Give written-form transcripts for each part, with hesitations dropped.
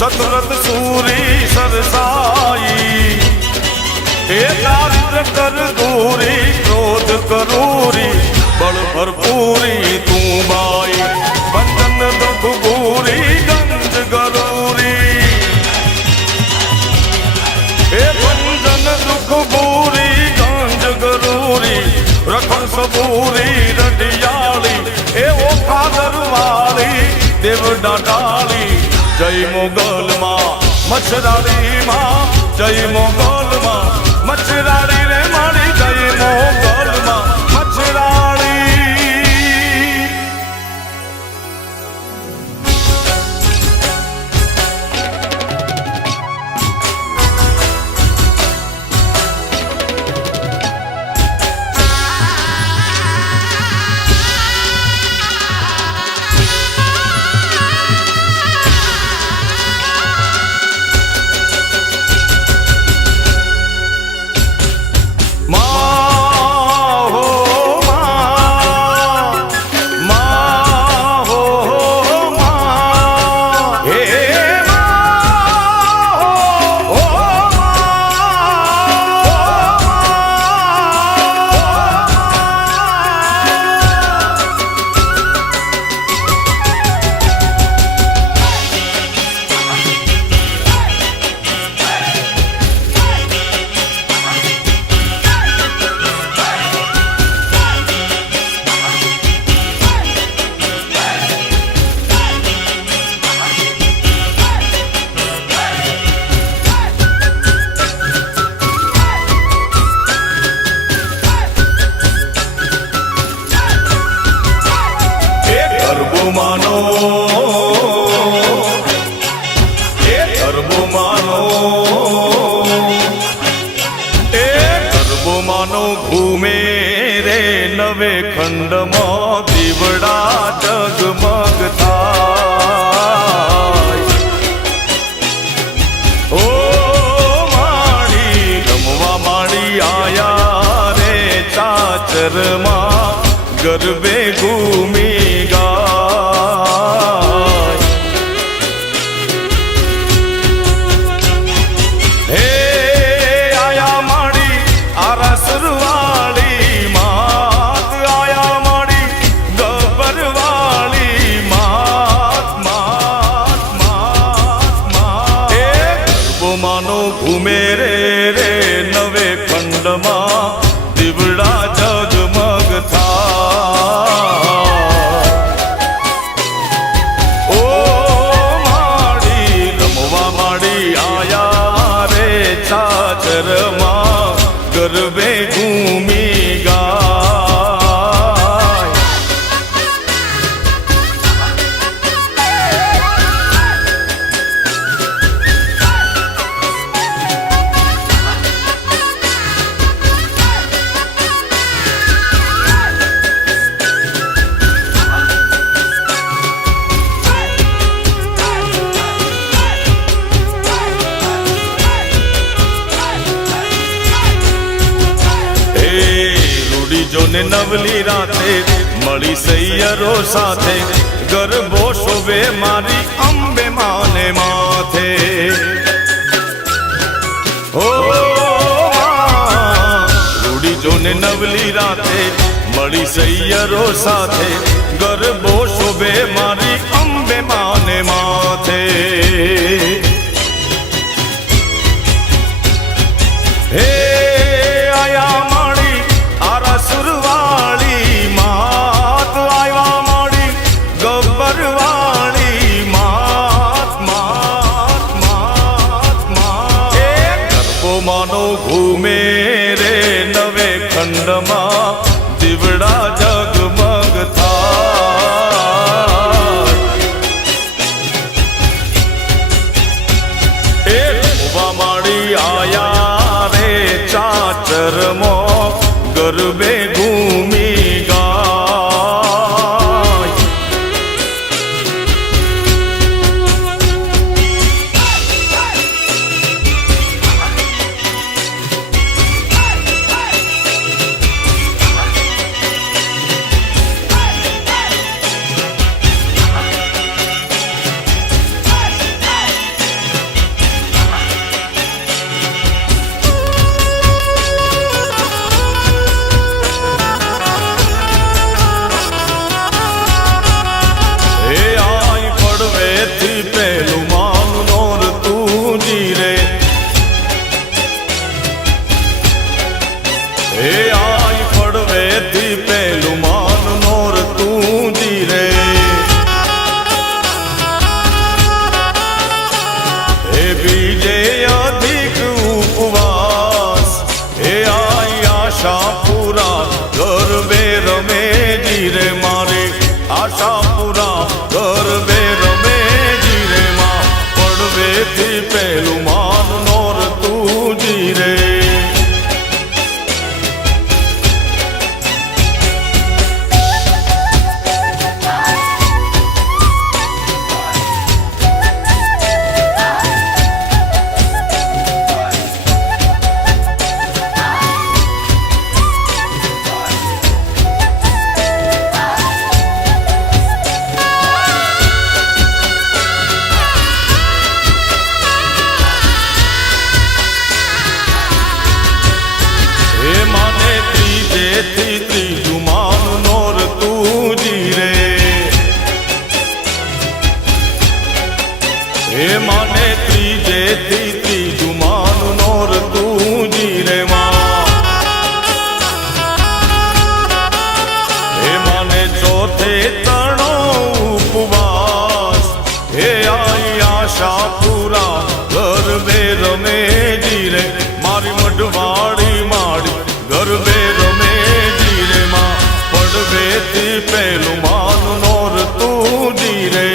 सतरत Suri cerci हे दारिद्र कर दूरी क्रोध करूरी बल भरपूरी तू बाई बंधन दुख पूरी गंज गरूरी हे बंधन दुख पूरी गंज गरूरी रखन सबूरी रटियाली हे वो खादर वाली देव डाली जय मोगल माँ मच्छरारी माँ जय मोगल माँ मच्छरारी रे माड़ी जय मोगल माँ मच्छरारी मानो ए गरबो मानो ए गरबो मानो घूमे रे नवे खंड में दीवड़ा जगमग थाय ओ माड़ी रमवा माड़ी आया रे चाचर मां गरबे घूमी घूमे रे रे नवे खंड में दीवड़ा जगमग था ओ माड़ी रमवा माड़ी आया रे चाचर मां गरबे घूमी गा જોને નવલી રાતે મળી સૈયરો સાથે ગરબો શોભે મારી અંબે માને માથે ઓ રૂડી જોને નવલી રાતે મળી સૈયરો સાથે ગરબો શોભે મારી અંબે માને માથે હે આયા सुरवाली मात आया माड़ी गब्बरवाली मात मात मात मात गरबो मानो घूमे रे नवे खंड में दीवड़ा जगमग था माड़ी आया रे चाचर मो गरबे घूमी गाय તેથી પેલું માન નોર તું જીરે. ત્રીજું માન નોર તું જીરે. હે માને ત્રીજેથી ત્રીજું માન નોર તું જીરે માં. હે માને ચોથે તણો ઉપવાસ. હે આઈ આશા પૂરા ગરબે રમે જીરે. મારી મઢવાડી માડી ગરબે રમે જીરે માં. પડવેથી પેલું માન નોર તું જીરે.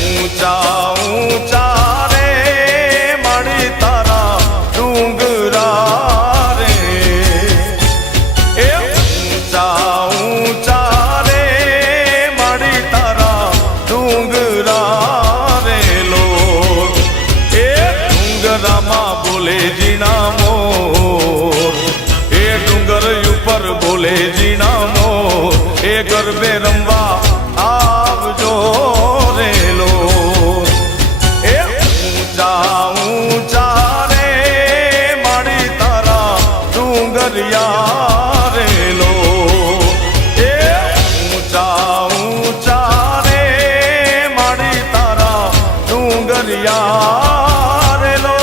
ઊંચા ઊંચા રે માડી તારા ડુંગરા રે. એ ઊંચા ઊંચા રે માડી તારા ડુંગરા રે લો. એ ડુંગરામાં બોલે જીણા મોર. એ ડુંગર ઉપર બોલે જીણા મોર. એ ગરબે રમવા આવજો રેલો. એ ઊંચા ઊંચા રે માડી તારા ડુંગરિયા રેલો. એ ઊંચા ઊંચા રે માડી તારા ડુંગરિયા રેલો.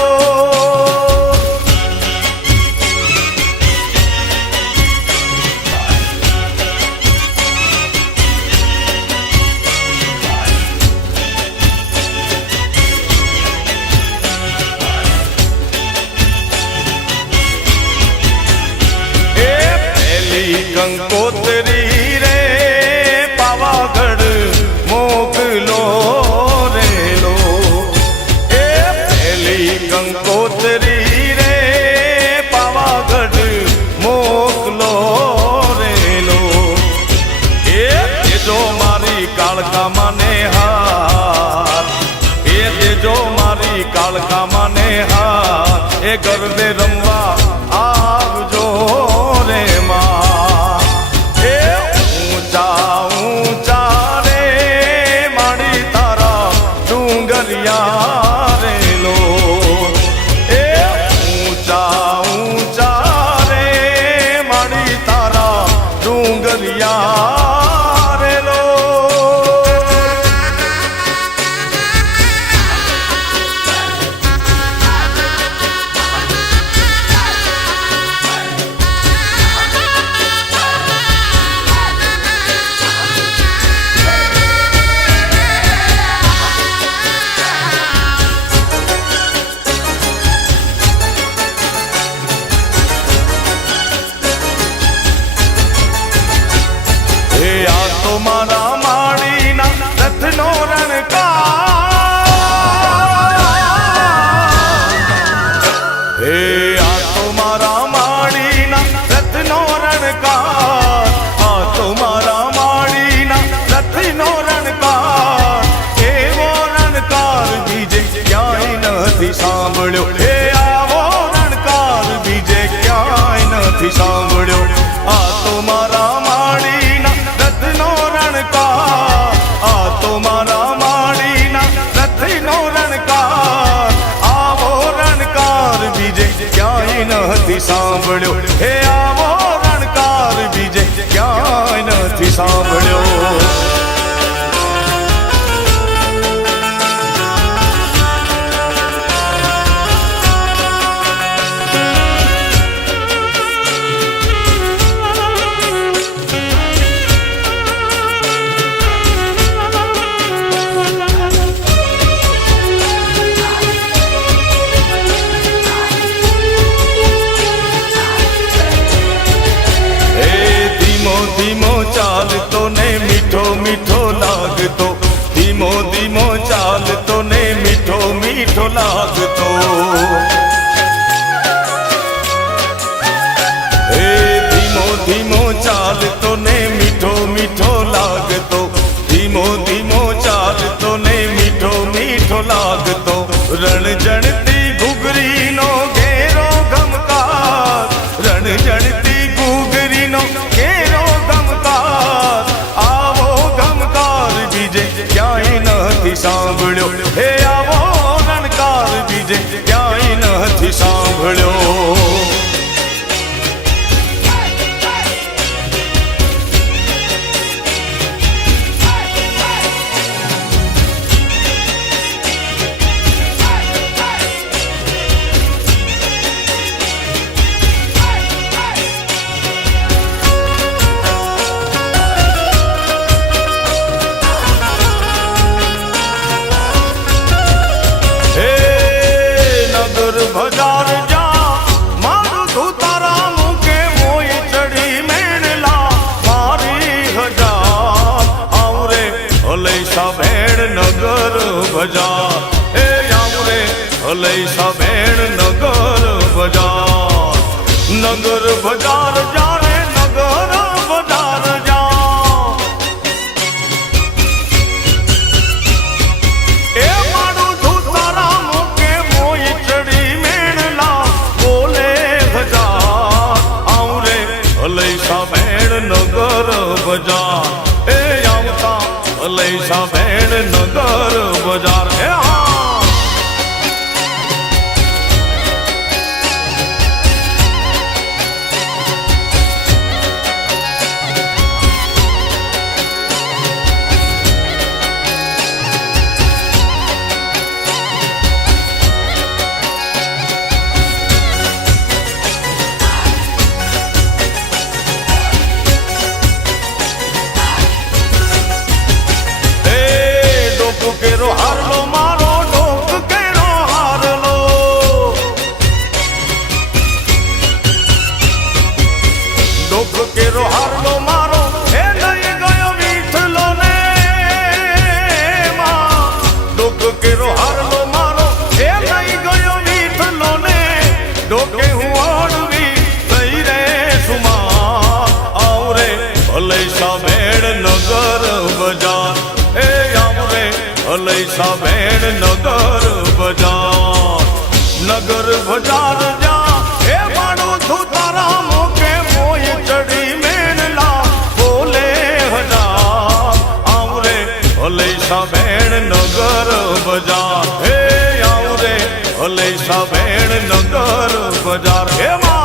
કંકોત્રી રે પાવાગઢ મોકલો રેલો. એ પેલી કંકોત્રી રે પાવાગઢ મોકલો રેલો. એ દેજો મારી કાળકા માને હાર. એ દેજો મારી કાળકા માને હાર. એ ગરબે રમવા આવજો રે માં. એ ઊંચા ઊંચા રે માડી તારા ડુંગરિયા રેલો. એ ઊંચા ઊંચા રે માડી તારા ડુંગરિયા રેલો. મારા માડીના રથનો રણકાર. હે આ તો મારા માડીના રથનો રણકાર. આ તો મારા માડીના રથનો રણકાર. એવો રણકાર બીજે ક્યાંય નથી સાંભળ્યો. હે આવો રણકાર બીજે ક્યાંય નથી સાંભળ્યો. આ તો મારા માડીના રથનો રણકાર. આ તો મારા માડીના રથનો રણકાર. આવો રણકાર બીજે ક્યાંય નથી સાંભળ્યો. હે આવો રણકાર બીજે ક્યાંય નથી સાંભળ્યો. લાગતો. હે ધીમો ધીમો ચાલતો ને મીઠો મીઠો લાગતો. ધીમો ધીમો ચાલતો ને મીઠો મીઠો લાગતો. રણજણતી ઘૂઘરીનો ઘેરો ગમકાર, રણજણતી ઘૂઘરીનો ઘેરો ગમકાર, આવો ગમકાર બીજે ક્યાંય નથી સાંભળ્યો. હે આવો રણકાર બીજે ક્યાંય નથી સાંભળ્યો. ભજાર જા મારું ધૂતારા મૂકે મોય ચડી મેળલા મારી હજાર. આવરે હલૈસા ભેડ નગર બજાર. એ આવરે હલૈસા ભેડ નગર બજાર. નગર બજાર જા રે નગર બજાર જા. એ મારું ધૂતારા મૂકે મોય ચડી મેળલા બોલે હજાર. આવરે હલૈસા ભેડ નગર બજાર. એ આવતા હલૈસા ભેડ નગર બજાર. એ હા કેરો હારલો મારો ડોક કેરો હારલો. ડોક કેરો હારલો મારો એ લઈ ગયો વીઠલો ને માં. ડોક કેરો હારલો મારો એ લઈ ગયો વીઠલો ને. ડોકે હું ઓળવી લઈ રે સુમા. આવરે હલૈસા ભેડ નગર બજાર. એ આવરે હલૈસા ભેડ નગર બજાર. નગર બજાર જા એ મારું ધૂતારા મૂકે મોય ચડી મેળલા બોલે હજાર. આવરે હલૈસા ભેડ નગર બજાર. હે આવરે હલૈસા ભેડ નગર બજાર. હે માં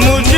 મુજે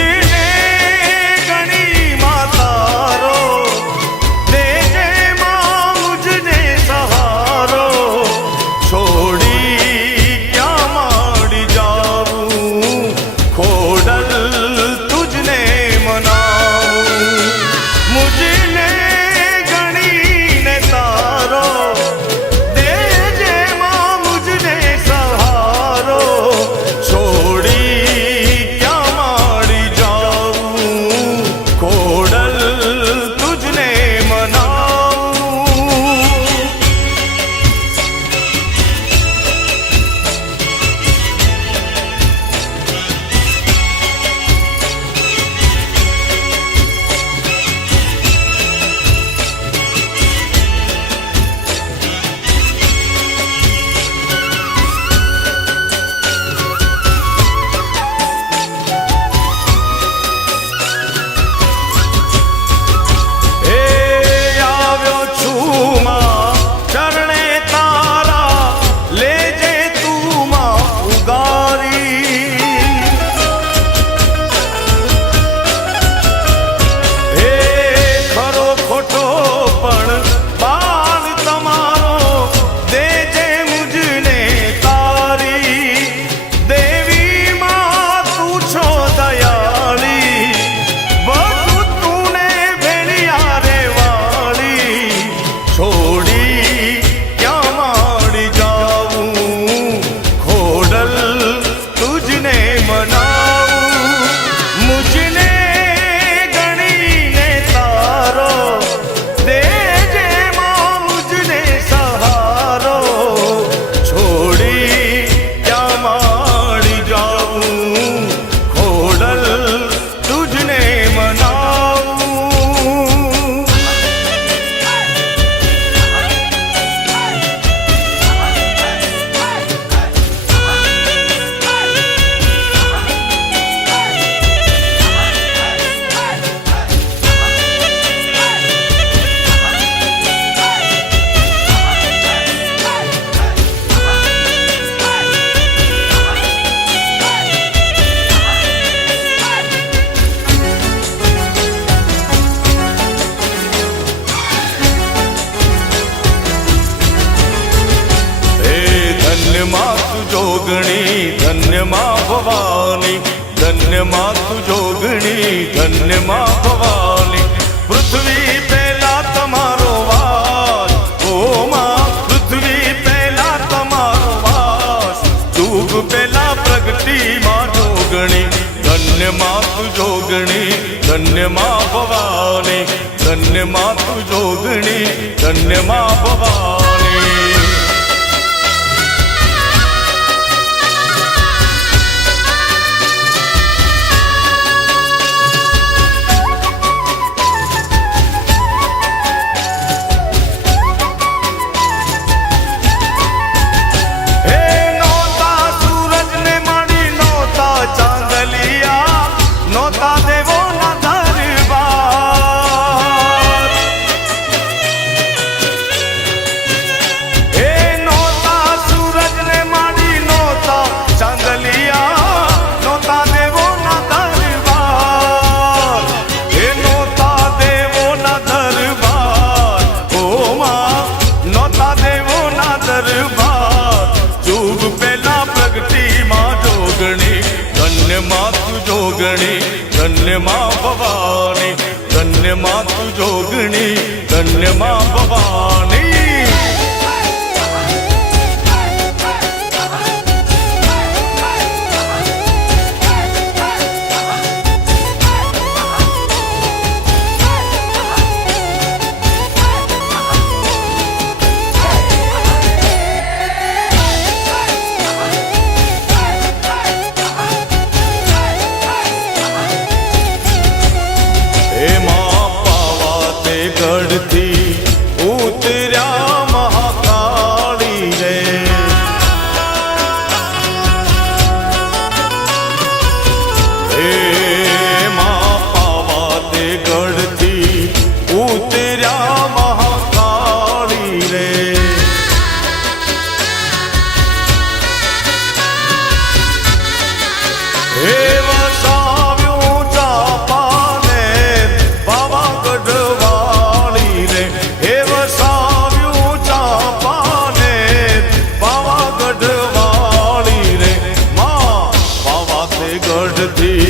ધન્ય માં ભવાની, ધન્ય માં તું જોગણી, ધન્ય માં ભવાની. પૃથ્વી પહેલા તમારો વાસ, ઓ માં પૃથ્વી પહેલા તમારો વાસ, યુગ પહેલા પ્રગટી માં જોગણી, ધન્ય માં તું જોગણી, ધન્ય માં ભવાની, ધન્ય માં તું જોગણી, ધન્ય માં ભવાની. ધન્ય માં તું જોગણી, ધન્ય માં ભવાની, ધન્ય માં તું જોગણી, ધન્ય માં ભવાની. એમાં પાવા તે ગઢથી ઉતર્યા મહાકાળી રે, એમાં પાવા તે ગઢથી ઉતર્યા મહાકાળી રે. હે વસાવ્યું ચાપાને પાવાગઢ વાળી રે, હે વસાવ્યું ચાપાને પાવાગઢ વાળી રે. માં પાવા તે ગઢથી